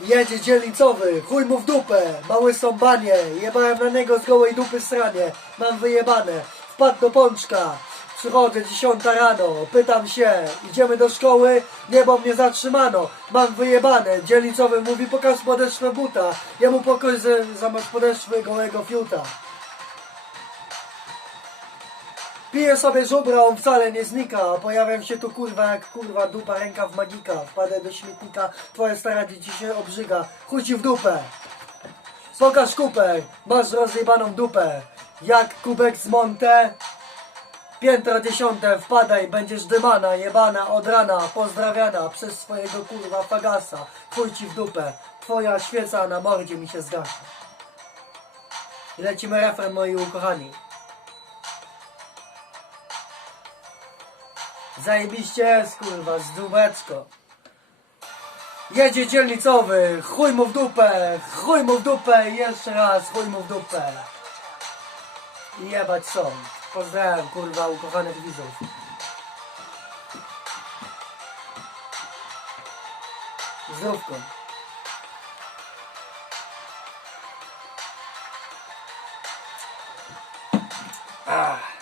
Jedzie dzielnicowy, chuj mu w dupę, mały są banie, jebałem na niego z gołej dupy sranie, mam wyjebane, wpadł do pączka, przychodzę dziesiąta rano, pytam się, idziemy do szkoły, niebo mnie zatrzymano, mam wyjebane, dzielnicowy mówi pokaż podeszwę buta, ja mu pokaż zamiast podeszwy gołego fiuta. Piję sobie żubra, on wcale nie znika. Pojawiam się tu kurwa jak kurwa dupa ręka w magika. Wpadę do śmietnika, twoja stara dzieci się obrzyga. Chuj ci w dupę. Pokaż kupę, masz rozjebaną dupę. Jak kubek z Monte. Piętro dziesiąte, wpadaj, będziesz dymana, jebana, od rana, pozdrawiana przez swojego kurwa fagasa. Chuj ci w dupę, twoja świeca na mordzie mi się zgasi. I lecimy refren, moi ukochani. Zajebiście jest, kurwa, z dubeczko. Jedzie dzielnicowy, chuj mu w dupę, chuj mu w dupę, jeszcze raz, chuj mu w dupę. I jebać są. Pozdrawiam, kurwa, ukochanych widzów. Zdrówko. Ah.